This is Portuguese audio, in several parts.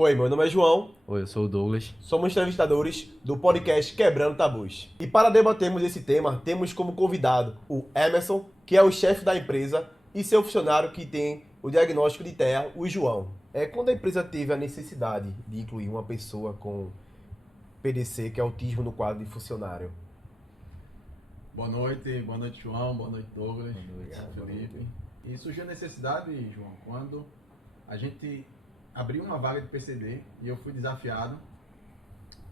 Oi, meu nome é João, Oi, eu sou o Douglas. somos entrevistadores do podcast Quebrando Tabus. E para debatermos esse tema, temos como convidado o Emerson, que é o chefe da empresa, e seu funcionário que tem o diagnóstico de TEA, o João. Quando a empresa teve a necessidade de incluir uma pessoa com PDC, que é autismo, no quadro de funcionário? Boa noite João, boa noite Douglas, Boa noite. sou Felipe. E surgiu a necessidade, João, quando a gente abriu uma vaga de PCD e eu fui desafiado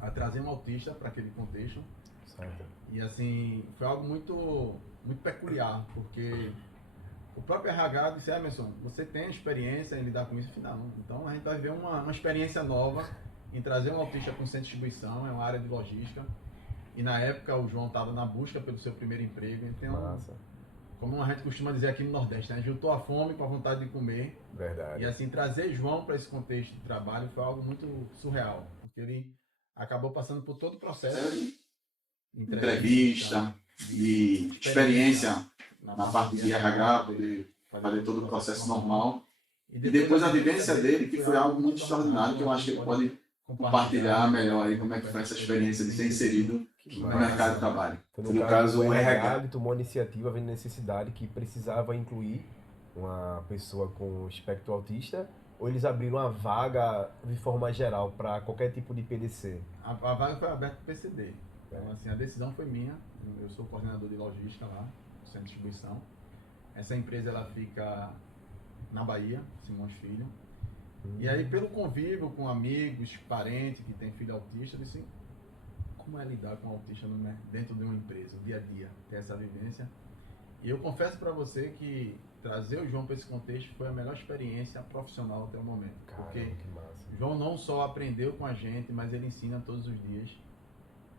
a trazer um autista para aquele contexto. Certo. E assim, foi algo muito peculiar, porque o próprio RH disse: Emerson, você tem experiência em lidar com isso? Afinal, então a gente vai ver uma experiência nova em trazer um autista com centro de distribuição, é uma área de logística. E na época o João estava na busca pelo seu primeiro emprego, então, Massa. como a gente costuma dizer aqui no Nordeste, né? Juntou a fome com a vontade de comer. Verdade. E assim, trazer João para esse contexto de trabalho foi algo muito surreal, porque ele acabou passando por todo o processo de entrevista, de experiência na parte de RH, poder fazer todo o processo normal. E depois a vivência dele, que foi algo muito extraordinário, que eu acho que ele pode compartilhar melhor aí como é que foi essa experiência de ser inserido no mercado de trabalho. Então, No caso, o RH. ele tomou a iniciativa, vendo necessidade que precisava incluir uma pessoa com espectro autista, ou eles abriram uma vaga de forma geral para qualquer tipo de PDC? A vaga foi aberta para o PCD. Então, assim, a decisão foi minha. Eu sou coordenador de logística lá, no centro de distribuição. Essa empresa ela fica na Bahia, Simões Filho. E aí, pelo convívio com amigos, parentes que têm filho autista, eu disse: como é lidar com um autista dentro de uma empresa, dia a dia, ter essa vivência. E eu confesso para você que trazer o João para esse contexto foi a melhor experiência profissional até o momento. Porque Que massa. o João não só aprendeu com a gente, mas ele ensina todos os dias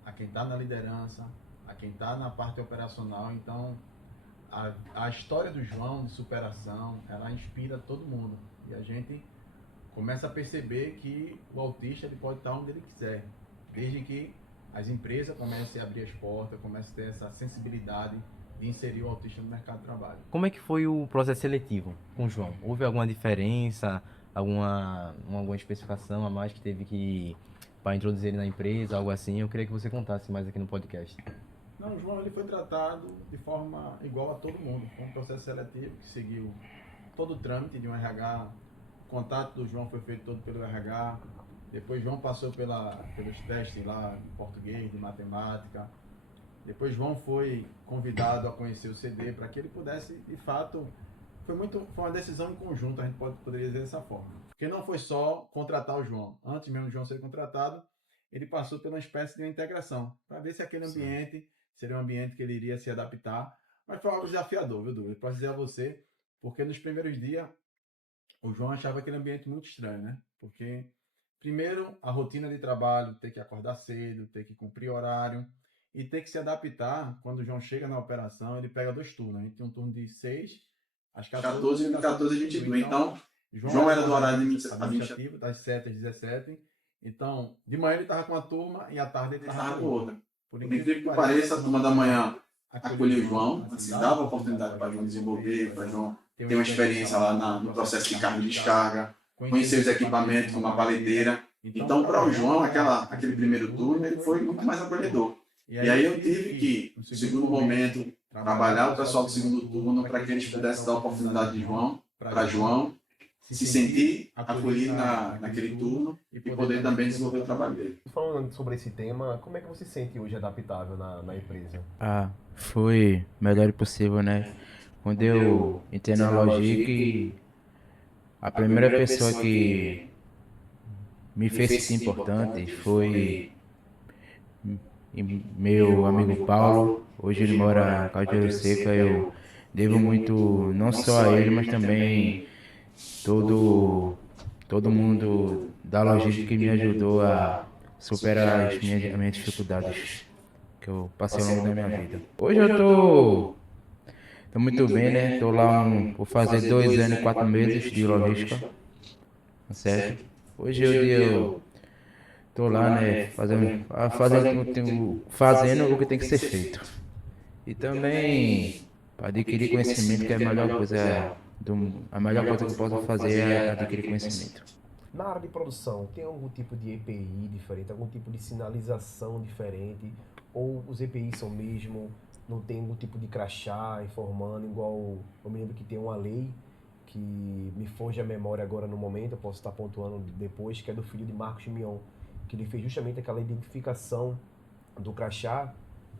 a quem está na liderança, a quem está na parte operacional. Então, a história do João de superação, ela inspira todo mundo. E a gente começa a perceber que o autista ele pode estar onde ele quiser, desde que as empresas comecem a abrir as portas, comecem a ter essa sensibilidade de inserir o autista no mercado de trabalho. Como é que foi o processo seletivo com o João? Houve alguma diferença, alguma especificação a mais que teve que para introduzir ele na empresa, algo assim? Eu queria que você contasse mais aqui no podcast. Não, o João ele foi tratado de forma igual a todo mundo. Foi um processo seletivo que seguiu todo o trâmite de um RH. O contato do João foi feito todo pelo RH. Depois João passou pelos testes lá de português, de matemática. Depois João foi convidado a conhecer o CD para que ele pudesse, de fato, foi uma decisão em conjunto, a gente poderia dizer dessa forma. Porque não foi só contratar o João. Antes mesmo do João ser contratado, ele passou por uma espécie de uma integração, para ver se aquele ambiente seria um ambiente que ele iria se adaptar. Mas foi algo desafiador, viu, Douglas? Posso dizer a você, porque nos primeiros dias o João achava aquele ambiente muito estranho, né? Porque, primeiro, a rotina de trabalho, ter que acordar cedo, ter que cumprir horário e ter que se adaptar. Quando o João chega na operação, ele pega 2 turnos. A gente tem um turno de 6 às 14 14 e 14 e 22. Então, João João era era do horário administrativo, das 7 às 17. Então, de manhã ele estava com uma turma e à tarde ele estava estava com com outra. outra. Por incrível que pareça, a turma da manhã acolheu o João, assim, dava oportunidade para João desenvolver, para João ter uma experiência lá no processo de carga e descarga, conhecer os equipamentos como a paleteira. Então, para o João, aquele primeiro turno, ele foi muito mais acolhedor. E aí eu tive que, no segundo momento, trabalhar o pessoal do segundo turno para que eles pudessem dar a oportunidade de João, para João se sentir acolhido naquele turno e poder também desenvolver o trabalho dele. Falando sobre esse tema, como é que você se sente hoje adaptável na empresa? Foi o melhor possível, né? Quando eu entrei na Logic, a primeira pessoa que me fez sentir importante foi meu amigo Paulo. Hoje ele mora em Cajueiro Seca. Eu devo muito, não só a ele, mas também todo mundo da logística que me ajudou a superar as minhas dificuldades que eu passei ao longo da minha vida. Hoje eu tô muito bem, né? Tô lá, vou fazer 2 anos e 4 meses de logística, certo? Hoje eu tô lá, né? Fazendo o que tem que ser feito. E também para adquirir conhecimento, que é a melhor coisa que eu posso fazer é adquirir conhecimento. Na área de produção, tem algum tipo de EPI diferente, algum tipo de sinalização diferente? Ou os EPIs são mesmo, não tem algum tipo de crachá informando, igual eu me lembro que tem uma lei que me foge a memória agora no momento, eu posso estar pontuando depois, que é do filho de Marcos Mion, que ele fez justamente aquela identificação do crachá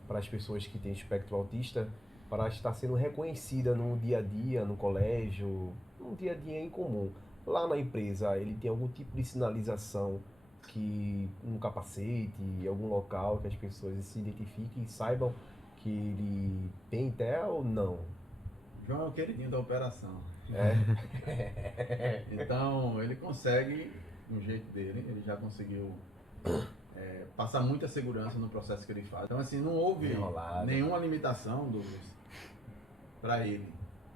para as pessoas que têm espectro autista, para estar sendo reconhecida no dia a dia, no colégio, no dia a dia em comum. Lá na empresa, ele tem algum tipo de sinalização que um capacete, algum local que as pessoas se identifiquem e saibam que ele tem TEA ou não? João é o queridinho da operação. É. Então, ele consegue, no jeito dele, ele já conseguiu passar muita segurança no processo que ele faz. Então, assim, não houve Enrolado. nenhuma limitação, Douglas, para ele.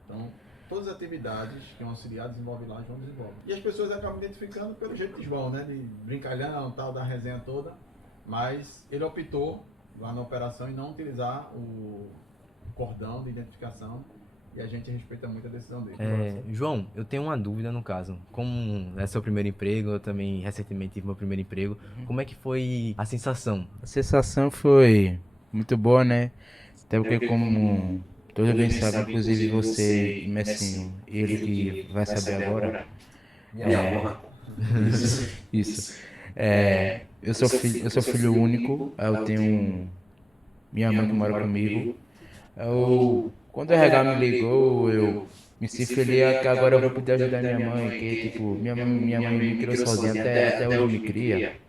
Então, todas as atividades que um auxiliar desenvolve lá, João desenvolve. E as pessoas acabam identificando pelo jeito de João, né? De brincalhão, tal, da resenha toda. Mas ele optou lá na operação em não utilizar o cordão de identificação. E a gente respeita muito a decisão dele. João, eu tenho uma dúvida no caso. Como é seu primeiro emprego, eu também recentemente tive meu primeiro emprego. Como é que foi a sensação? A sensação foi muito boa, né? Até porque como todos bem sabem, inclusive você e Messinho, ele que vai saber agora. Isso. Eu sou filho único, eu tenho minha mãe que mora comigo. Quando o RH me ligou, eu me senti feliz que agora eu vou poder ajudar minha mãe, que tipo, minha mãe me criou sozinha, até hoje me cria,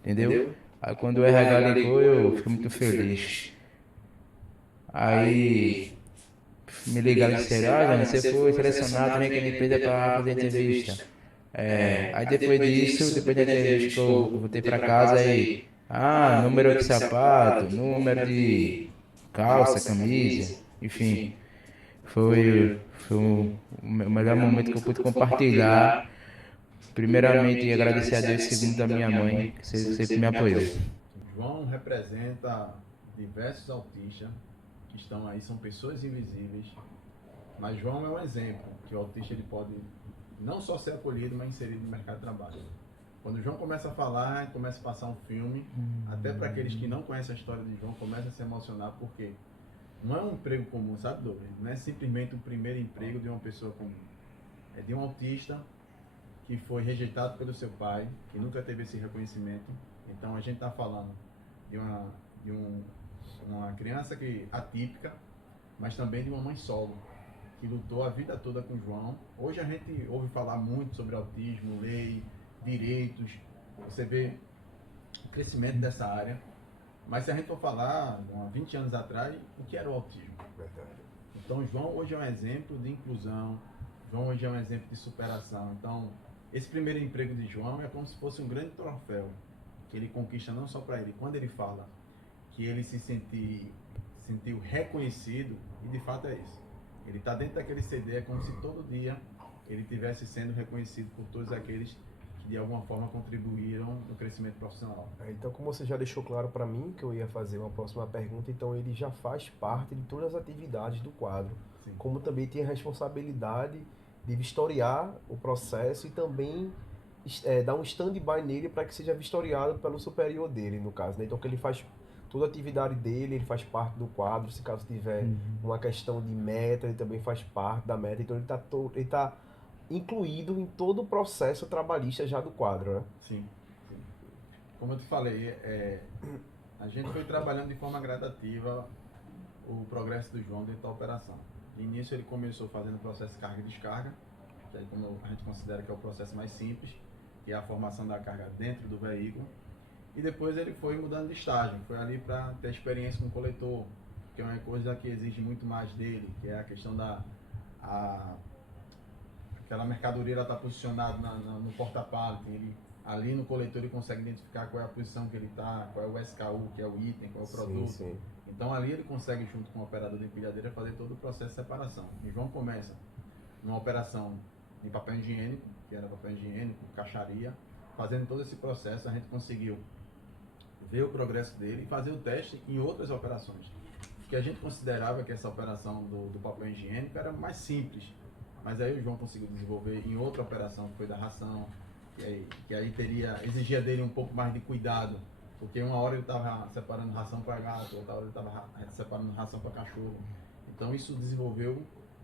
entendeu? Aí quando o RH ligou, eu fiquei muito feliz. Aí me ligaram e disseram, Jana, você foi selecionado, vem aqui na empresa para fazer entrevista. Aí depois disso, depois da entrevista que eu voltei para casa, aí, número de sapato, número de calça, camisa, enfim. Foi o melhor momento que eu pude compartilhar. Primeiramente, agradecer a Deus, segundo a minha mãe, que sempre me apoiou. João representa diversos autistas que estão aí, são pessoas invisíveis, mas João é um exemplo que o autista ele pode não só ser acolhido, mas inserido no mercado de trabalho. Quando o João começa a falar, começa a passar um filme, até para aqueles que não conhecem a história de João, começa a se emocionar, porque não é um emprego comum, sabe, Douglas? Não é simplesmente o primeiro emprego de uma pessoa comum. É de um autista que foi rejeitado pelo seu pai, que nunca teve esse reconhecimento. Então a gente está falando de uma criança atípica, mas também de uma mãe solo, que lutou a vida toda com o João. Hoje a gente ouve falar muito sobre autismo, lei, direitos, você vê o crescimento dessa área. Mas se a gente for falar, há 20 anos atrás, o que era o autismo? Verdade. Então, João hoje é um exemplo de inclusão, João hoje é um exemplo de superação. Então, esse primeiro emprego de João é como se fosse um grande troféu, que ele conquista não só para ele. Quando ele fala que ele se sentiu reconhecido, e de fato é isso. Ele está dentro daquele CD, é como se todo dia ele estivesse sendo reconhecido por todos aqueles que de alguma forma contribuíram no crescimento profissional. Então, como você já deixou claro para mim que eu ia fazer uma próxima pergunta, então ele já faz parte de todas as atividades do quadro, Sim. como também tem a responsabilidade de vistoriar o processo e também dar um stand-by nele para que seja vistoriado pelo superior dele, no caso, né? Então, que ele faz toda a atividade dele, ele faz parte do quadro, se caso tiver uma questão de meta, ele também faz parte da meta, então ele tá incluído em todo o processo trabalhista já do quadro, né? Sim. Como eu te falei, a gente foi trabalhando de forma gradativa o progresso do João dentro da operação. De início ele começou fazendo o processo de carga e descarga, que aí como a gente considera que é o processo mais simples, que é a formação da carga dentro do veículo. E depois ele foi mudando de estágio, foi ali para ter experiência com o coletor, que é uma coisa que exige muito mais dele, que é a questão aquela mercadoria está posicionada no porta-pallet, ali no coletor ele consegue identificar qual é a posição que ele está, qual é o SKU, que é o item, qual é o produto. Sim. Então ali ele consegue, junto com o operador de empilhadeira, fazer todo o processo de separação. E João começa numa operação de papel higiênico, que era papel higiênico, caixaria, fazendo todo esse processo, a gente conseguiu ver o progresso dele e fazer o teste em outras operações. Porque a gente considerava que essa operação do papel higiênico era mais simples. Mas aí o João conseguiu desenvolver em outra operação, que foi da ração, que aí exigia dele um pouco mais de cuidado, porque uma hora ele estava separando ração para gato, outra hora ele estava separando ração para cachorro. Então isso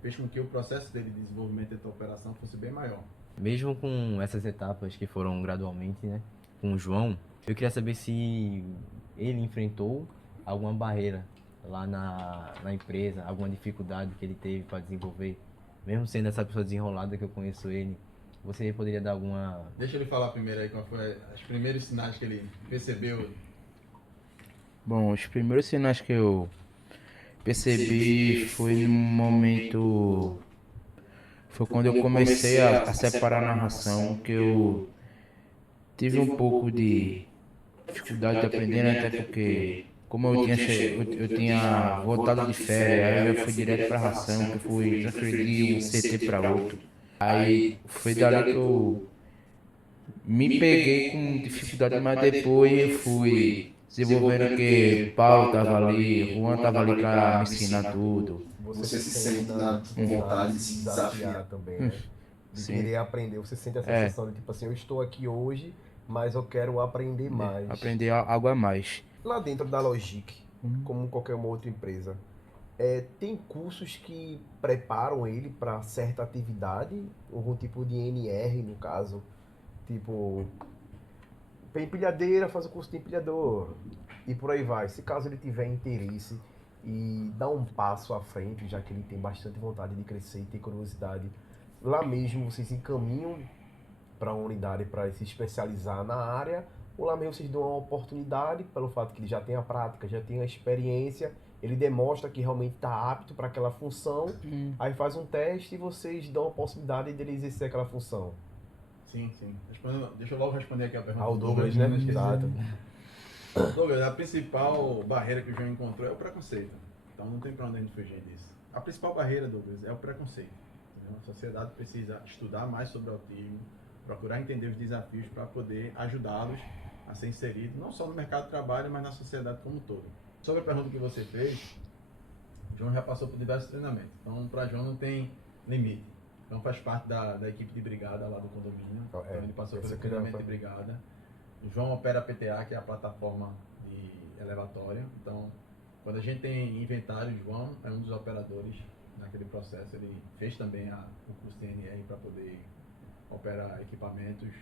fez com que o processo dele de desenvolvimento dentro da operação fosse bem maior. Mesmo com essas etapas que foram gradualmente, né, com o João, eu queria saber se ele enfrentou alguma barreira lá na empresa, alguma dificuldade que ele teve para desenvolver, mesmo sendo essa pessoa desenrolada que eu conheço ele. Você poderia dar alguma... Deixa ele falar primeiro aí qual foi os primeiros sinais que ele percebeu. Bom, os primeiros sinais que eu percebi foi no momento. Foi quando eu comecei a separar a narração, que eu tive um pouco de dificuldade de aprender, né? Até porque, como eu tinha voltado de férias, aí eu fui direto para a ração, que eu fui transferir de um CT para outro. Aí foi dali que eu me peguei com dificuldade, mas depois eu fui desenvolvendo que Paulo tava ali, Juan tava ali para me ensinar tudo. Você se sente na vontade de se desafiar também, né? De Sim. querer aprender. Você sente a sensação de tipo assim, eu estou aqui hoje, mas eu quero aprender mais. Aprender algo a mais. Lá dentro da Logic, como qualquer uma outra empresa, tem cursos que preparam ele para certa atividade, algum tipo de NR, no caso, tipo, empilhadeira, faz o curso de empilhador, e por aí vai. Se caso ele tiver interesse e dar um passo à frente, já que ele tem bastante vontade de crescer e ter curiosidade, lá mesmo vocês encaminham para uma unidade para se especializar na área, ou lá mesmo vocês dão uma oportunidade, pelo fato que ele já tem a prática, já tem a experiência, ele demonstra que realmente está apto para aquela função, aí faz um teste e vocês dão a possibilidade dele exercer aquela função. Sim. Deixa eu logo responder aqui a pergunta O Douglas, né? não esqueci. Exato. Douglas, a principal barreira que o João encontrou é o preconceito. Então não tem para onde a gente fugir disso. A principal barreira, Douglas, é o preconceito. Entendeu? A sociedade precisa estudar mais sobre o autismo, procurar entender os desafios para poder ajudá-los a ser inseridos, não só no mercado de trabalho, mas na sociedade como um todo. Sobre a pergunta que você fez, o João já passou por diversos treinamentos. Então, para João não tem limite. Então, faz parte da equipe de brigada lá do condomínio. Então, ele passou pelo treinamento de brigada. O João opera a PTA, que é a plataforma de elevatório. Então, quando a gente tem inventário, o João é um dos operadores naquele processo. Ele fez também o curso de NR para poder operar equipamentos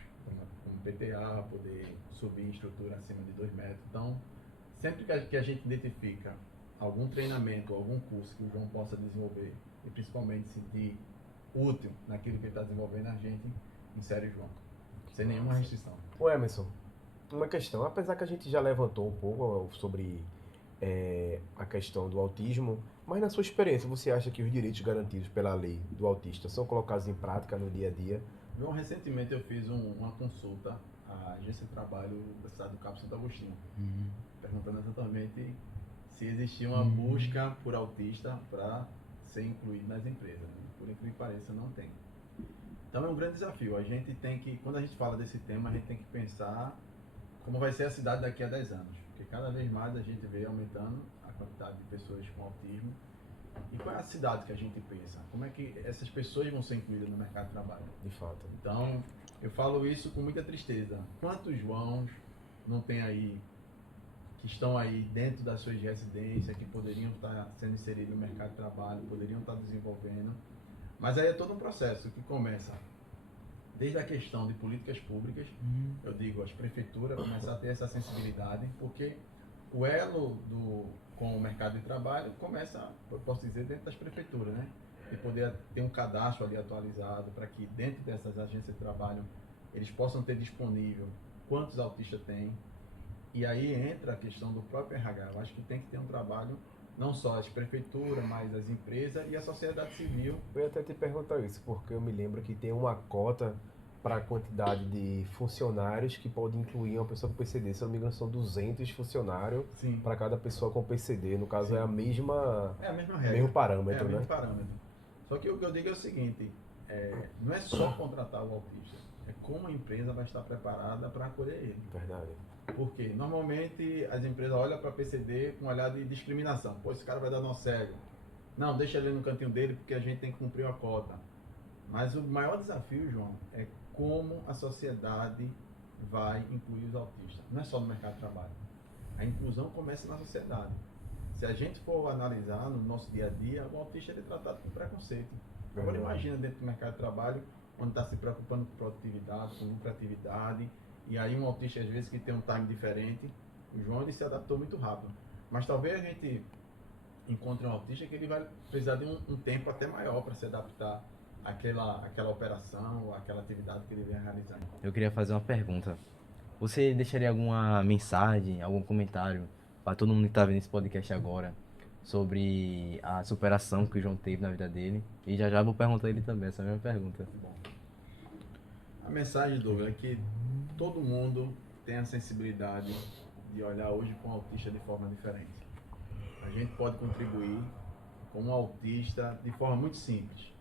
como PTA, poder subir em estrutura acima de 2 metros. Então, sempre que a gente identifica algum treinamento, algum curso que o João possa desenvolver e principalmente sentir útil naquilo que ele está desenvolvendo, a gente insere o João, sem nenhuma restrição. Ô Emerson, uma questão, apesar que a gente já levantou um pouco sobre a questão do autismo, mas na sua experiência, você acha que os direitos garantidos pela lei do autista são colocados em prática no dia a dia? João, recentemente eu fiz uma consulta à Agência de Trabalho da cidade do Cabo Santo Agostinho, perguntando exatamente se existia uma busca por autista para ser incluído nas empresas. Por incrível que pareça, não tem. Então é um grande desafio. A gente tem que, quando a gente fala desse tema, a gente tem que pensar como vai ser a cidade daqui a 10 anos. Porque cada vez mais a gente vê aumentando a quantidade de pessoas com autismo. E qual é a cidade que a gente pensa? Como é que essas pessoas vão ser incluídas no mercado de trabalho? De fato. Então, eu falo isso com muita tristeza. Quantos Joãos não tem aí, que estão aí dentro das suas residências, que poderiam estar sendo inseridos no mercado de trabalho, poderiam estar desenvolvendo. Mas aí é todo um processo que começa desde a questão de políticas públicas, eu digo, as prefeituras começar a ter essa sensibilidade, porque o elo com o mercado de trabalho começa, eu posso dizer, dentro das prefeituras, né? E poder ter um cadastro ali atualizado para que dentro dessas agências de trabalho eles possam ter disponível quantos autistas tem. E aí entra a questão do próprio RH. Eu acho que tem que ter um trabalho, não só as prefeituras, mas as empresas e a sociedade civil. Eu ia até te perguntar isso, porque eu me lembro que tem uma cota para a quantidade de funcionários que pode incluir uma pessoa com PCD. Se eu não me engano, são 200 funcionários para cada pessoa com PCD. No caso, é a mesma regra. Mesmo parâmetro, o né? mesmo parâmetro. Só que o que eu digo é o seguinte, não é só contratar o autista, é como a empresa vai estar preparada para acolher ele. Verdade. Porque normalmente as empresas olham para PCD com um olhar de discriminação. Pô, esse cara vai dar nó cego. Não, deixa ele no cantinho dele porque a gente tem que cumprir a cota. Mas o maior desafio, João, é como a sociedade vai incluir os autistas. Não é só no mercado de trabalho. A inclusão começa na sociedade. Se a gente for analisar no nosso dia a dia, o autista é tratado com preconceito. Agora imagina dentro do mercado de trabalho, onde está se preocupando com produtividade, com lucratividade, e aí um autista às vezes que tem um time diferente, o João ele se adaptou muito rápido. Mas talvez a gente encontre um autista que ele vai precisar de um tempo até maior para se adaptar àquela operação ou àquela atividade que ele vem realizando. Eu queria fazer uma pergunta. Você deixaria alguma mensagem, algum comentário para todo mundo que está vendo esse podcast agora sobre a superação que o João teve na vida dele? E já vou perguntar a ele também essa mesma pergunta. Bom, a mensagem, Douglas, é que todo mundo tem a sensibilidade de olhar hoje para um autista de forma diferente. A gente pode contribuir com um autista de forma muito simples,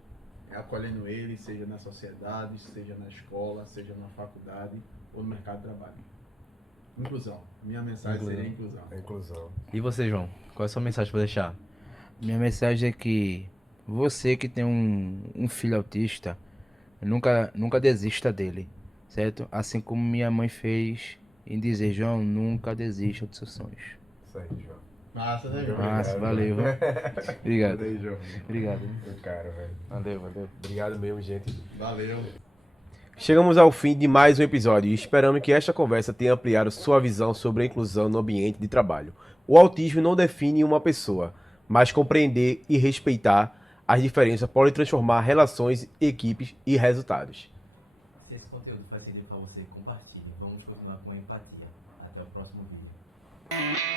acolhendo ele, seja na sociedade, seja na escola, seja na faculdade ou no mercado de trabalho. Inclusão. Minha mensagem seria inclusão. Inclusão. E você, João? Qual é a sua mensagem para deixar? Minha mensagem é que você que tem um filho autista, nunca desista dele, certo? Assim como minha mãe fez em dizer, João, nunca desista dos seus sonhos. Isso aí, João. Massa, né, João? Massa, valeu. Obrigado. Aí, João. Obrigado. Meu cara, velho. Valeu. Obrigado mesmo, gente. Valeu. Chegamos ao fim de mais um episódio e esperamos que esta conversa tenha ampliado sua visão sobre a inclusão no ambiente de trabalho. O autismo não define uma pessoa, mas compreender e respeitar as diferenças pode transformar relações, equipes e resultados. Se esse conteúdo faz sentido para você, compartilhe. Vamos continuar com a empatia. Até o próximo vídeo.